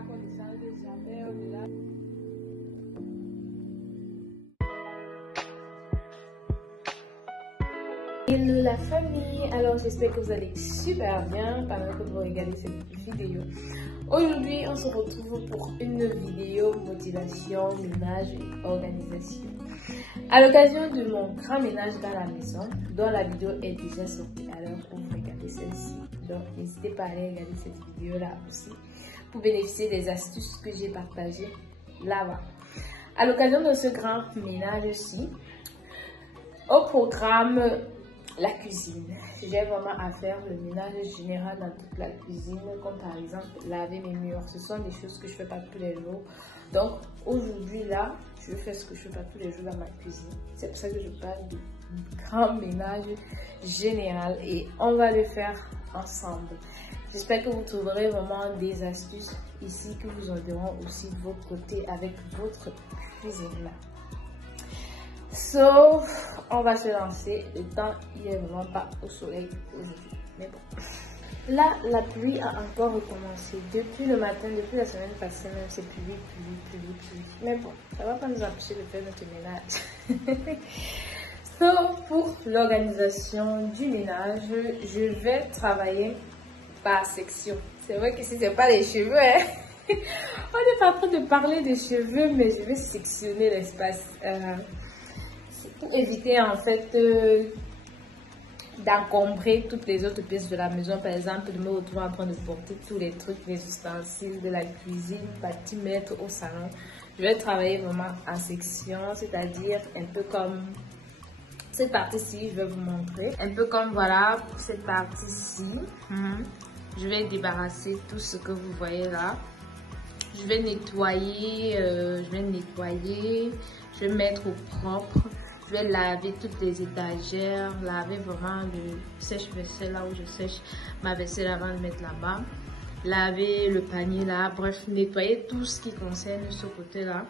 la connaissance de jamais au-delà. Hello la famille, alors j'espère que vous allez super bien pendant que vous regardez cette vidéo. Aujourd'hui on se retrouve pour une vidéo motivation, ménage et organisation. À l'occasion de mon grand ménage dans la maison, dont la vidéo est déjà sortie à l'heure où vous regardez celle-ci. Donc n'hésitez pas à aller regarder cette vidéo là aussi pour bénéficier des astuces que j'ai partagées là-bas. À l'occasion de ce grand ménage-ci, au programme la cuisine. J'ai vraiment à faire le ménage général dans toute la cuisine, comme par exemple laver mes murs. Ce sont des choses que je fais pas tous les jours. Donc aujourd'hui là, je vais faire ce que je fais pas tous les jours dans ma cuisine. C'est pour ça que je parle de grand ménage général et on va le faire ensemble. J'espère que vous trouverez vraiment des astuces ici que vous aideront aussi de votre côté avec votre cuisine là. So, on va se lancer. Le temps, il n'est vraiment pas au soleil aujourd'hui. Mais bon. Là, la pluie a encore recommencé. Depuis le matin, depuis la semaine passée, même c'est pluie. Mais bon, ça va pas nous empêcher de faire notre ménage. So, pour l'organisation du ménage, je vais travailler par section. C'est vrai que si c'est pas les cheveux, hein. On n'est pas en train de parler des cheveux, mais je vais sectionner l'espace. Pour éviter en fait d'encombrer toutes les autres pièces de la maison, par exemple de me retrouver en train de porter tous les trucs, les ustensiles de la cuisine, partie mettre au salon. Je vais travailler vraiment en section, c'est-à-dire un peu comme cette partie-ci, je vais vous montrer. Un peu comme voilà, pour cette partie-ci, je vais débarrasser tout ce que vous voyez là. Je vais nettoyer, je vais mettre au propre. Je vais laver toutes les étagères, laver vraiment le sèche-vaisselle là où je sèche ma vaisselle avant de mettre là-bas. Laver le panier là, bref, nettoyer tout ce qui concerne ce côté-là.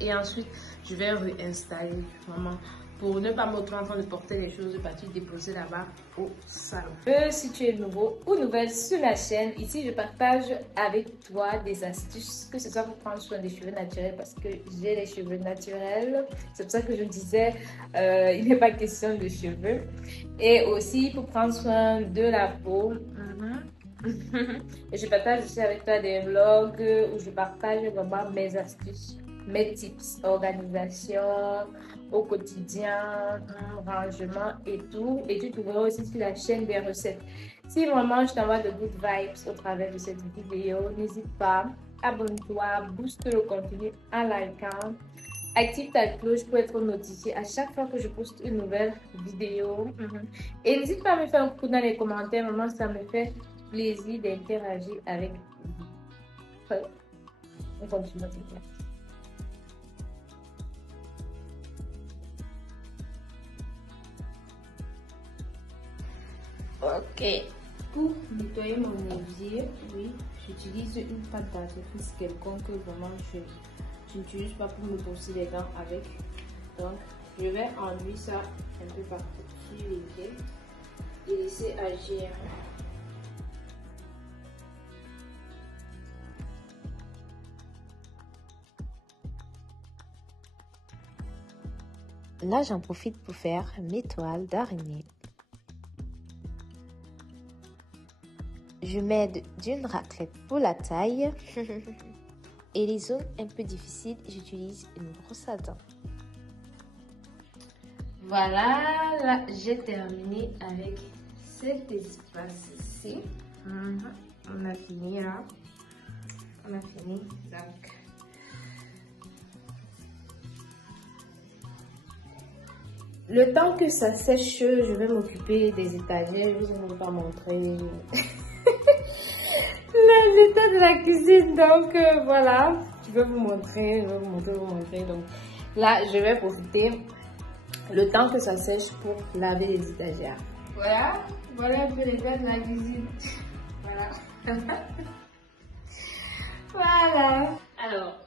Et ensuite, je vais réinstaller vraiment pour ne pas me retrouver en train de porter les choses, de partir déposer là-bas au salon. Si tu es nouveau ou nouvelle sur la chaîne, ici je partage avec toi des astuces, que ce soit pour prendre soin des cheveux naturels parce que j'ai les cheveux naturels. C'est pour ça que je disais, il n'est pas question de cheveux. Et aussi pour prendre soin de la peau. Et je partage aussi avec toi des vlogs où je partage vraiment mes astuces, mes tips, organisation au quotidien, rangement et tout. Et tu trouveras aussi sur la chaîne des recettes. Si vraiment je t'envoie de good vibes au travers de cette vidéo, n'hésite pas, abonne-toi, booste le contenu en likant, active ta cloche pour être notifié à chaque fois que je poste une nouvelle vidéo. Et n'hésite pas à me faire un coucou dans les commentaires, vraiment ça me fait plaisir d'interagir avec vous. On continue. Ok, pour nettoyer mon évier, oui, j'utilise une pâte dentifrice quelconque que vraiment je n'utilise pas pour me brosser les dents avec. Donc, je vais enlever ça un peu partout sur l'évier et laisser agir. Là, j'en profite pour faire mes toiles d'araignée. Je m'aide d'une raclette pour la taille. Et les zones un peu difficiles, j'utilise une brosse à dents. Voilà, là j'ai terminé avec cet espace-ci. On a fini là. On a fini. Donc, le temps que ça sèche, je vais m'occuper des étagères. Je ne vais pas montrer l'état de la cuisine. Donc voilà, je vais vous montrer, Donc là, je vais profiter le temps que ça sèche pour laver les étagères. Voilà un peu l'état de la cuisine. Voilà. Voilà. Alors,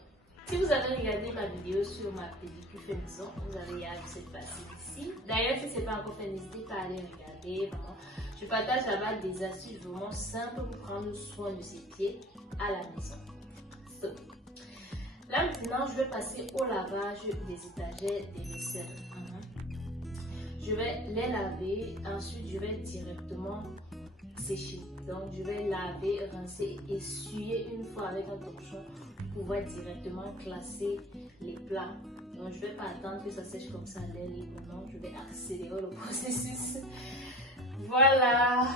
si vous avez regardé ma vidéo sur ma pellicule fait maison, vous avez regardé cette partie ici. D'ailleurs, si ce n'est pas encore fait, n'hésitez pas à aller regarder. Vraiment. Je partage là-bas des astuces vraiment simples pour prendre soin de ses pieds à la maison. So, là maintenant, je vais passer au lavage des étagères des vaisselles. Je vais les laver, ensuite je vais directement sécher. Donc je vais laver, rincer, essuyer une fois avec un torchon pour pouvoir directement classer les plats. Donc je ne vais pas attendre que ça sèche comme ça l'air libre, non, je vais accélérer le processus. Voilà.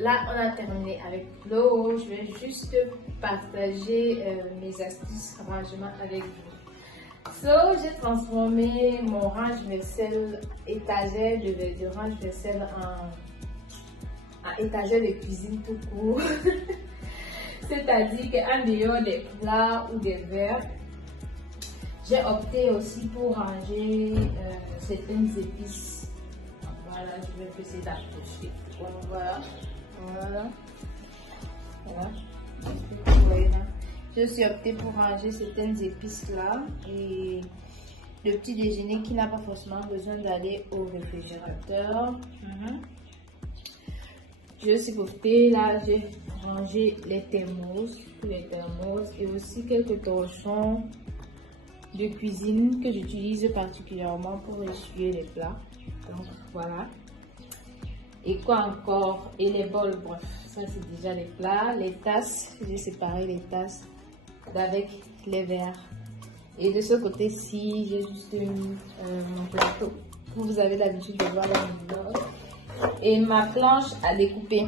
Là, on a terminé avec l'eau. Je vais juste partager mes astuces rangement avec vous. So, j'ai transformé mon range-vaisselle étagère de range-vaisselle en étagère de cuisine tout court. C'est-à-dire qu'en dehors des plats ou des verres, j'ai opté aussi pour ranger certaines épices. Voilà, je vais essayer d'approcher. Voilà. Je suis opté pour ranger certaines épices là et le petit déjeuner qui n'a pas forcément besoin d'aller au réfrigérateur. Je suis opté là, j'ai rangé les thermos et aussi quelques torchons de cuisine que j'utilise particulièrement pour essuyer les plats. Donc voilà. Et quoi encore? Et les bols, bref, ça c'est déjà les plats. Les tasses, j'ai séparé les tasses d'avec les verres. Et de ce côté-ci, j'ai juste mon plateau que vous avez l'habitude de voir dans le blog. Et ma planche à découper.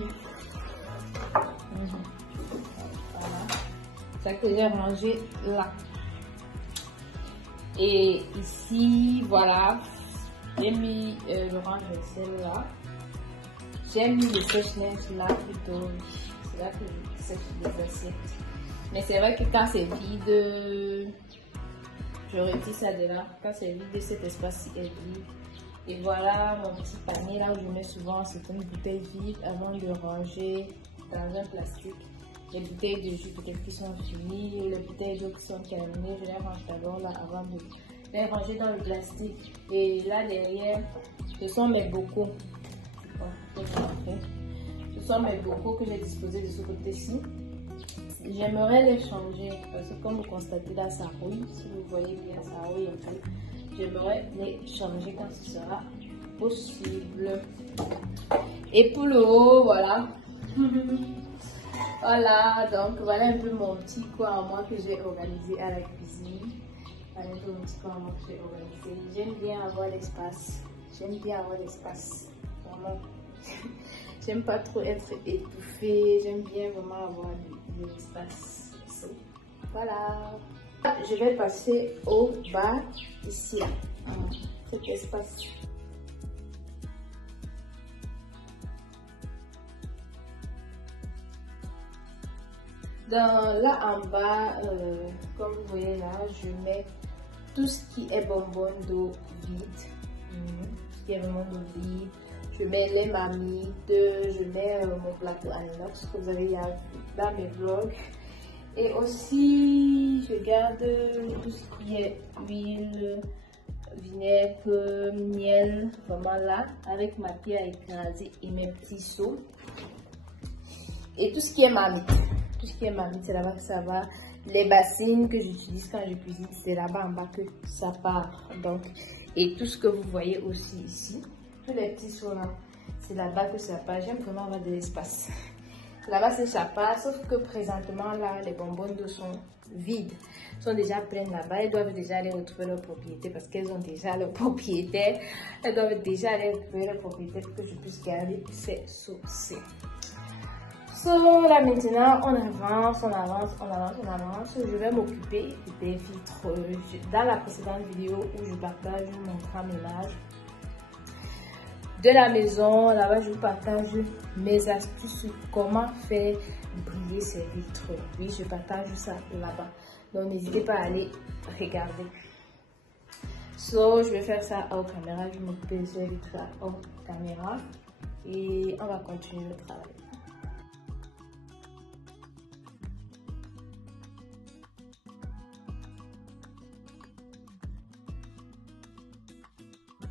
Voilà. Ça que j'ai rangé là. Et ici, voilà, j'ai mis le range-vaisselle là. J'ai mis le sèche-linge là plutôt. C'est là que je sèche les assiettes. Mais c'est vrai que quand c'est vide, je retire ça de là. Quand c'est vide, cet espace est vide. Et voilà mon petit panier là où je mets souvent certaines bouteilles vides avant de ranger dans un plastique. Les bouteilles de jus peut-être qui sont finies, les bouteilles d'eau qui sont terminées, je les range d'abord là avant de les ranger dans le plastique. Et là derrière, ce sont mes bocaux. Ce sont mes bocaux que j'ai disposés de ce côté-ci. J'aimerais les changer parce que comme vous constatez là, ça rouille. Si vous voyez bien, ça rouille un peu. J'aimerais les changer quand ce sera possible. Et pour le haut, voilà. Voilà, donc voilà un peu mon petit coin à moi que j'ai organisé à la cuisine. Voilà un peu mon petit coin à moi que j'ai organisé. J'aime bien avoir l'espace. Vraiment. J'aime pas trop être étouffée. J'aime bien vraiment avoir de l'espace. Voilà. Je vais passer au bas ici, là. Cet espace. Là en bas, comme vous voyez là, je mets tout ce qui est bonbonne d'eau vide. Tout ce qui est vraiment d'eau vide. Je mets les marmites, je mets mon plateau en inox que vous avez vu dans mes vlogs. Et aussi, je garde tout ce qui est huile, vinaigre, miel, vraiment là, avec ma pierre à écraser et mes petits seaux. Et tout ce qui est marmite. Tout ce qui est marmite, c'est là-bas que ça va. Les bassines que j'utilise quand je cuisine, c'est là-bas en bas que ça part. Donc, et tout ce que vous voyez aussi ici, tous les petits seaux là, c'est là-bas que ça part. J'aime vraiment avoir de l'espace. Là-bas, c'est ça part, sauf que présentement, là, les bonbonnes d'eau sont vides, sont déjà pleines là-bas. Elles doivent déjà aller retrouver leur propriété parce qu'elles ont déjà leur propriétaire. Elles doivent déjà aller retrouver leur propriété pour que je puisse garder ces sauces. So, là maintenant, on avance. Je vais m'occuper des vitres. Dans la précédente vidéo où je partage mon grand ménage de la maison, là-bas je vous partage mes astuces sur comment faire briller ces vitres. Oui, je partage ça là-bas. Donc n'hésitez pas à aller regarder. So, je vais faire ça hors caméra. Je vais m'occuper de ces vitres là hors caméra. Et on va continuer le travail.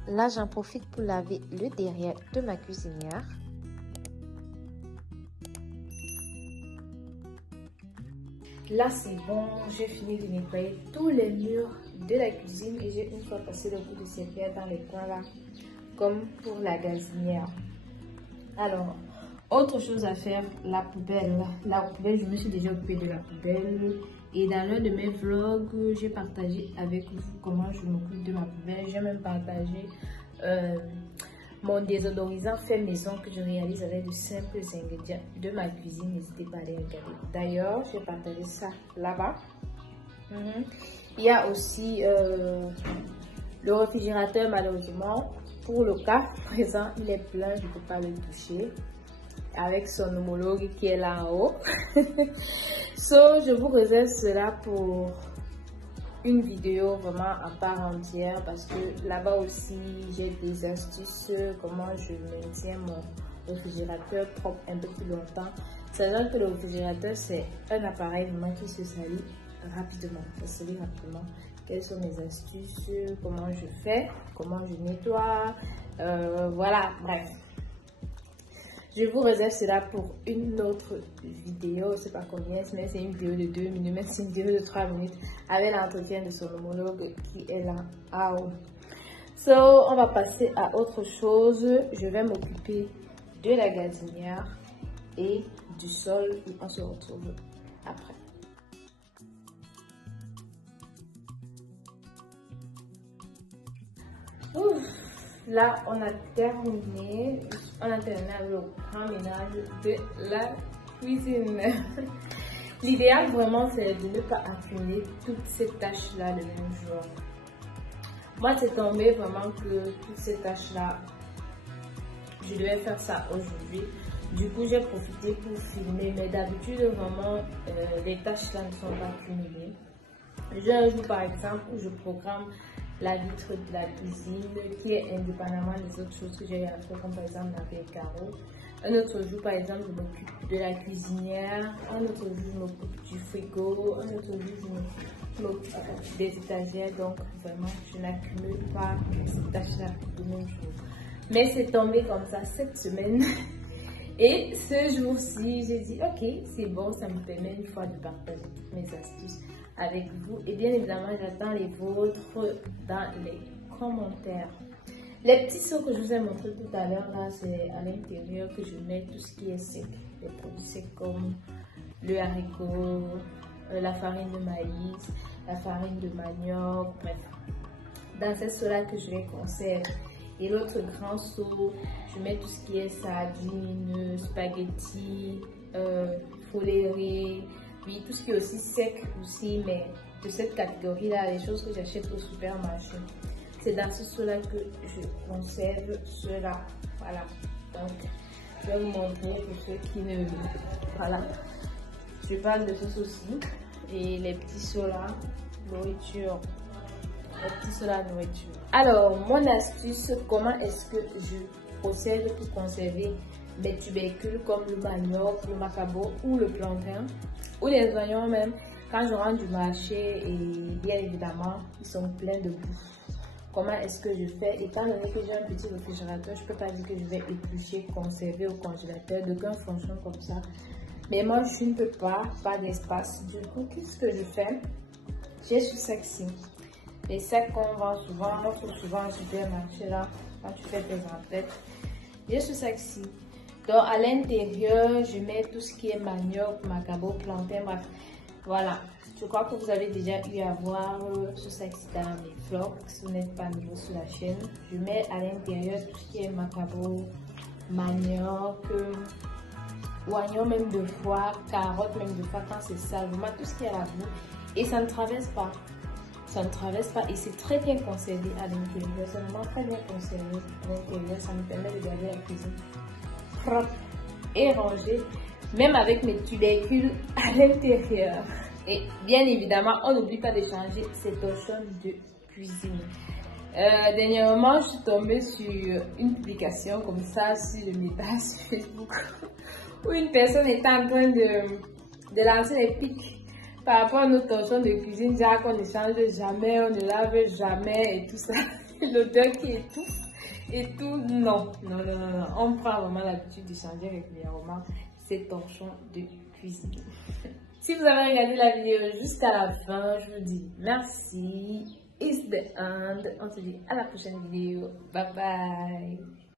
là j'en profite pour laver le derrière de ma cuisinière. Là c'est bon, j'ai fini de nettoyer tous les murs de la cuisine et j'ai une fois passé le coup de serpillère dans les coins là, comme pour la gazinière. Alors, autre chose à faire, la poubelle. La poubelle, je me suis déjà occupée de la poubelle. Et dans l'un de mes vlogs, j'ai partagé avec vous comment je m'occupe de ma poubelle. J'ai même partagé mon désodorisant fait maison que je réalise avec de simples ingrédients de ma cuisine. N'hésitez pas à aller regarder. D'ailleurs, j'ai partagé ça là-bas. Il y a aussi le réfrigérateur, malheureusement. Pour le cas présent, il est plein, je ne peux pas le toucher. Avec son homologue qui est là en haut. So, je vous réserve cela pour une vidéo vraiment à part entière parce que là-bas aussi j'ai des astuces comment je maintiens mon réfrigérateur propre un peu plus longtemps. C'est-à-dire que le réfrigérateur c'est un appareil vraiment qui se salit rapidement. Ça se salit rapidement. Quelles sont mes astuces, comment je fais, comment je nettoie, voilà, bref. Je vous réserve cela pour une autre vidéo, je ne sais pas combien, mais c'est une vidéo de 2 minutes, mais c'est une vidéo de 3 minutes avec l'entretien de son homologue qui est là. So, on va passer à autre chose. Je vais m'occuper de la gazinière et du sol et on se retrouve après. Ouf. Là, on a terminé avec le grand ménage de la cuisine. L'idéal vraiment, c'est de ne pas accumuler toutes ces tâches-là le même jour. Moi, c'est tombé vraiment que toutes ces tâches-là, je devais faire ça aujourd'hui. Du coup, j'ai profité pour filmer, mais d'habitude, vraiment, les tâches-là ne sont pas accumulées. J'ai un jour, par exemple, où je programme la vitre de la cuisine qui est indépendamment des autres choses que j'ai à faire, comme par exemple laver les carreaux. Un autre jour, par exemple, je m'occupe de la cuisinière. Un autre jour, je m'occupe du frigo. Un autre jour, je m'occupe des étagères. Donc, vraiment, je n'accumule pas ces tâches-là le même jour. Mais c'est tombé comme ça cette semaine. Et ce jour-ci, j'ai dit, ok, c'est bon, ça me permet une fois de partager toutes mes astuces avec vous. Et bien évidemment, j'attends les vôtres dans les commentaires. Les petits seaux que je vous ai montré tout à l'heure, là, c'est à l'intérieur que je mets tout ce qui est sec. Les produits secs comme le haricot, la farine de maïs, la farine de manioc, bref. Dans ces seaux-là que je les conserve. Et l'autre grand seau, je mets tout ce qui est sardines, spaghettis, foléré, oui, tout ce qui est aussi sec aussi, mais de cette catégorie-là, les choses que j'achète au supermarché. C'est dans ce seau-là que je conserve cela. Voilà. Donc, je vais vous montrer pour ceux qui ne... Voilà. Je parle de ce aussi. Et les petits seaux-là, nourriture. Les petits seaux-là, nourriture. Alors, mon astuce, comment est-ce que je procède pour conserver mes tubercules comme le manioc, le macabo ou le plantain ou les oignons même. Quand je rentre du marché et bien évidemment, ils sont pleins de boue. Comment est-ce que je fais? Étant donné que j'ai un petit réfrigérateur, je ne peux pas dire que je vais éplucher, conserver au congélateur, de qu'un fonctionne comme ça. Mais moi, je ne peux pas d'espace. Du coup, qu'est-ce que je fais? J'ai ce sac-ci. Les sacs qu'on vend souvent, on trouve souvent au supermarché là, quand tu fais tes emplettes. J'ai ce sac-ci. Donc à l'intérieur, je mets tout ce qui est manioc, macabo, plantain, bref. Voilà. Je crois que vous avez déjà eu à voir ce sac-ci dans mes vlogs. Si vous n'êtes pas nouveau sur la chaîne, je mets à l'intérieur tout ce qui est macabo, manioc, oignons même de fois, carottes même de fois quand c'est sale. Je mets tout ce qui est à la boue et ça ne traverse pas. Ça ne traverse pas et c'est très bien conservé à l'intérieur. C'est vraiment très bien conservé à l'intérieur. Ça me permet de garder la cuisine propre et rangée, même avec mes tubercules à l'intérieur. Et bien évidemment, on n'oublie pas de changer ses torchons de cuisine. Dernièrement, je suis tombée sur une publication comme ça sur le méta sur Facebook où une personne était en train de lancer des pics par rapport à nos torchons de cuisine, genre qu'on ne change jamais, on ne lave jamais et tout ça. l'odeur qui étouffe et tout. Non, non, non, non, non. On prend vraiment l'habitude de changer régulièrement ces torchons de cuisine. Si vous avez regardé la vidéo jusqu'à la fin, je vous dis merci. It's the end. On se dit à la prochaine vidéo. Bye bye.